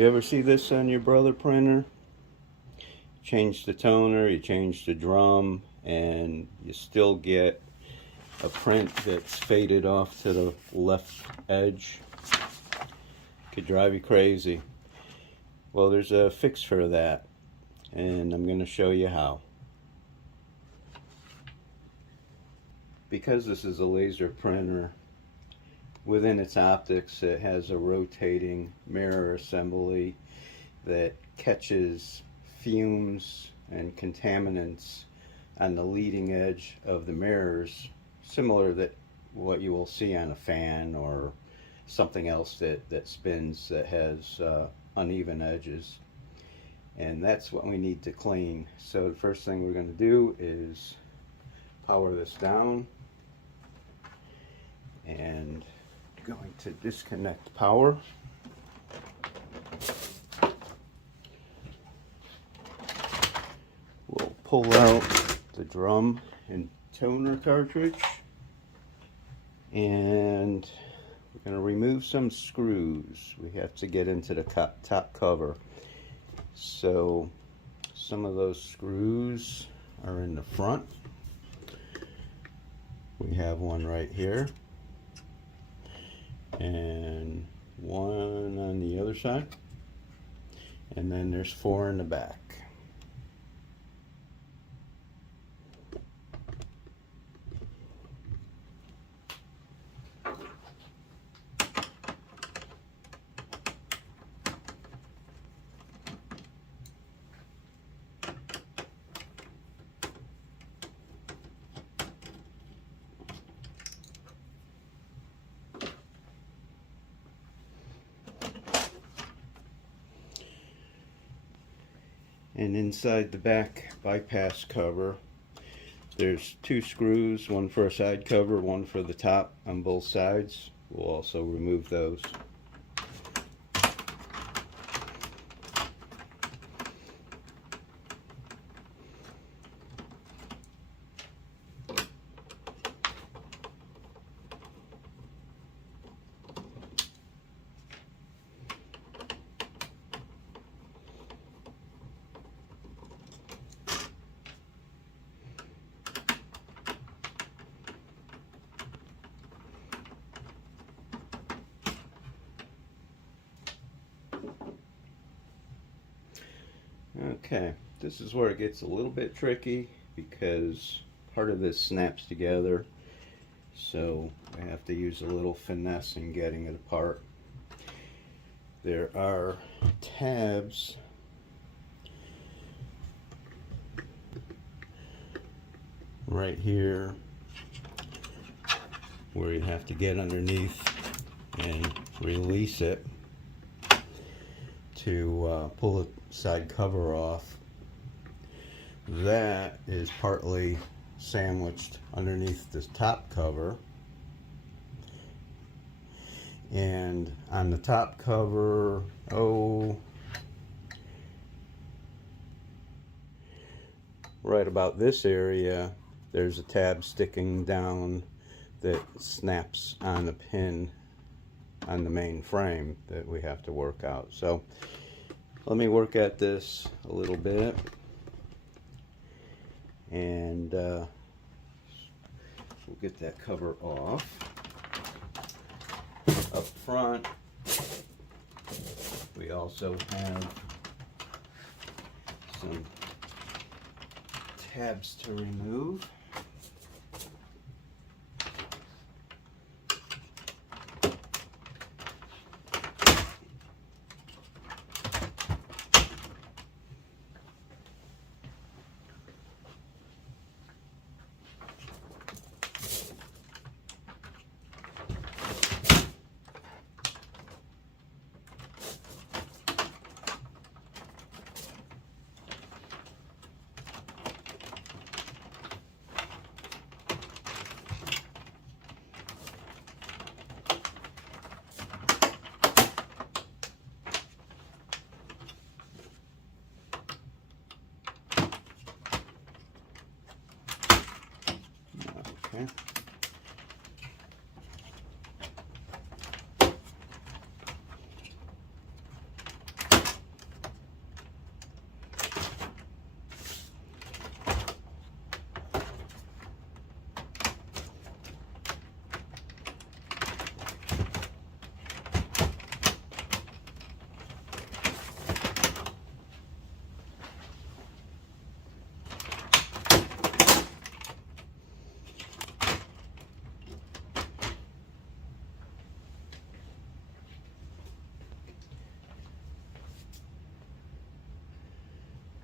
Do you ever see this on your Brother printer? Change the toner, you change the drum, and you still get a print that's faded off to the left edge. Could drive you crazy. Well, there's a fix for that, and I'm going to show you how. Because this is a laser printer, within its optics it has a rotating mirror assembly that catches fumes and contaminants on the leading edge of the mirrors, similar to what you will see on a fan or something else that spins that has uneven edges. And that's what we need to clean. So the first thing we're going to do is power this down, and going to disconnect power. We'll pull out the drum and toner cartridge, and we're going to remove some screws. We have to get into the top cover. So some of those screws are in the front. We have one right here and one on the other side, and then there's 4 in the back. And inside the back bypass cover, there's 2 screws, one for a side cover, one for the top on both sides. We'll also remove those. Okay, this is where it gets a little bit tricky because part of this snaps together, so I have to use a little finesse in getting it apart. There are tabs right here where you have to get underneath and release it to pull the side cover off. That is partly sandwiched underneath this top cover, and on the top cover, right about this area, there's a tab sticking down that snaps on the pin on the main frame that we have to work out. So let me work at this a little bit, and we'll get that cover off. Up front, we also have some tabs to remove. Okay.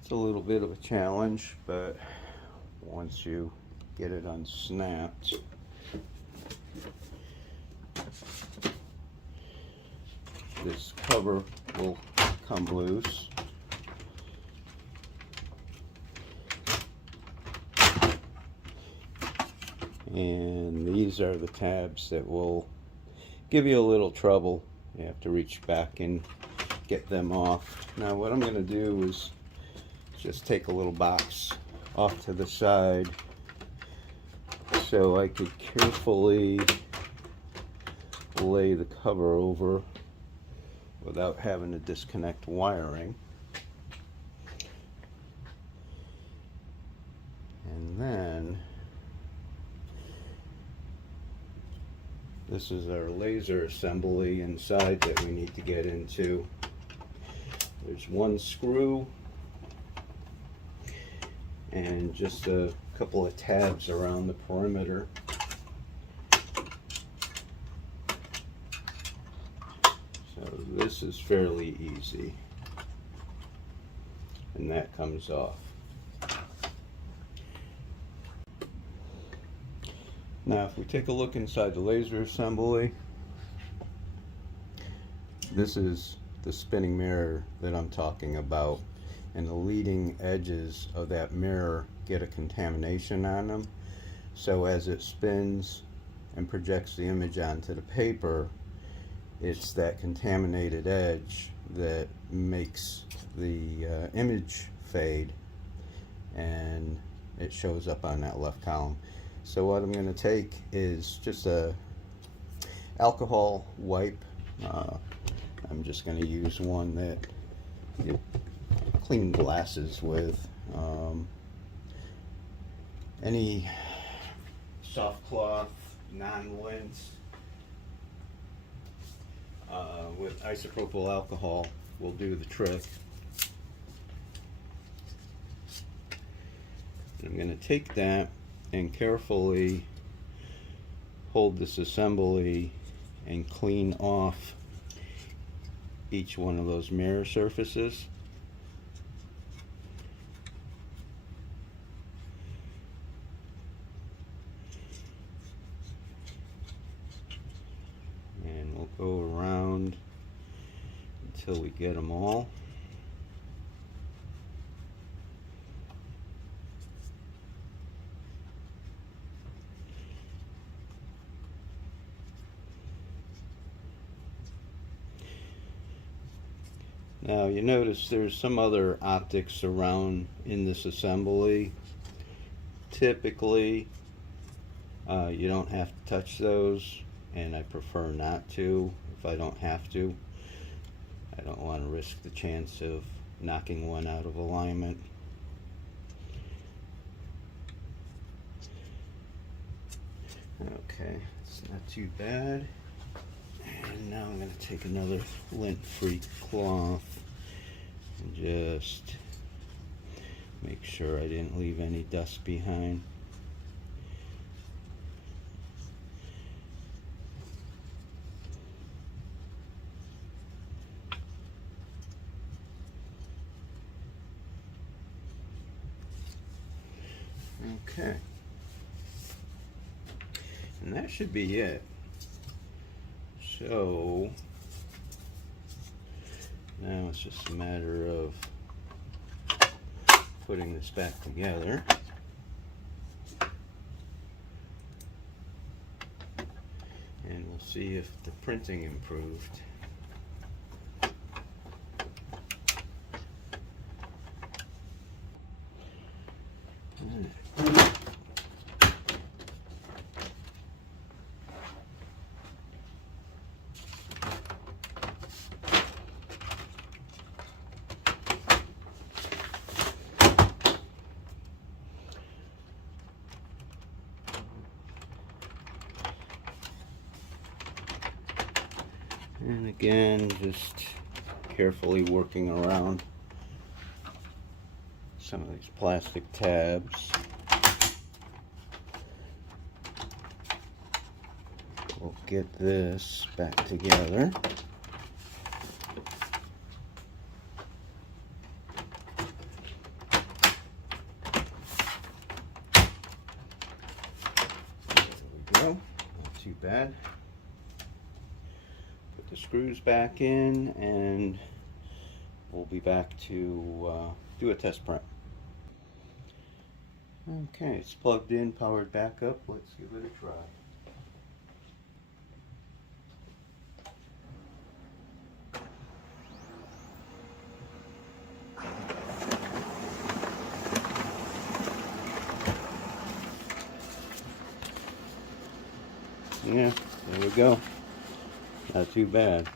It's a little bit of a challenge, but once you get it unsnapped, this cover will come loose. And these are the tabs that will give you a little trouble. You have to reach back and get them off. Now what I'm going to do is just take a little box off to the side so I could carefully lay the cover over without having to disconnect wiring. And then this is our laser assembly inside that we need to get into. There's one screw and just a couple of tabs around the perimeter. So this is fairly easy. And that comes off. Now if we take a look inside the laser assembly, this is the spinning mirror that I'm talking about, and the leading edges of that mirror get a contamination on them. So as it spins and projects the image onto the paper, it's that contaminated edge that makes the image fade, and it shows up on that left column. So what I'm going to take is just a alcohol wipe. I'm just going to use one that you clean glasses with. Any soft cloth, non-lint, with isopropyl alcohol will do the trick. I'm going to take that and carefully hold this assembly and clean off each one of those mirror surfaces. And we'll go around until we get them all. Now you notice there's some other optics around in this assembly. Typically you don't have to touch those, and I prefer not to if I don't have to. I don't want to risk the chance of knocking one out of alignment. Okay, it's not too bad. And now I'm going to take another lint-free cloth and just make sure I didn't leave any dust behind. Okay. And that should be it. So now it's just a matter of putting this back together. And we'll see if the printing improved. And again, just carefully working around some of these plastic tabs. We'll get this back together. go. Not too bad. Put the screws back in, and we'll be back to do a test print. Okay, it's plugged in, powered back up. Let's give it a try. Yeah, there we go. Not too bad.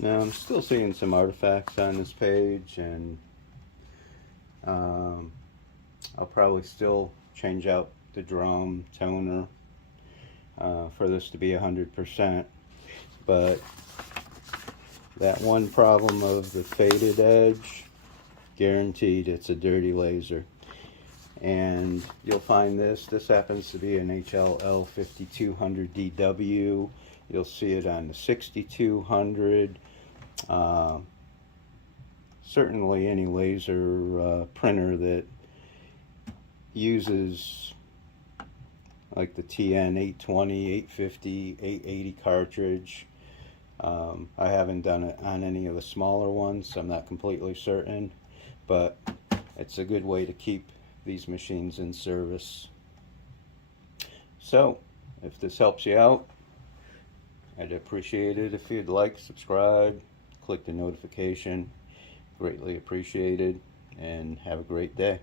Now I'm still seeing some artifacts on this page, and I'll probably still change out the drum toner for this to be 100%, but that one problem of the faded edge, guaranteed it's a dirty laser. And you'll find this happens to be an L5100 DW. You'll see it on the 6200. Certainly any laser printer that uses like the TN 820, 850, 880 cartridge. I haven't done it on any of the smaller ones, so I'm not completely certain, but it's a good way to keep these machines in service. So if this helps you out, I'd appreciate it if you'd like, subscribe, click the notification. Greatly appreciated, and have a great day.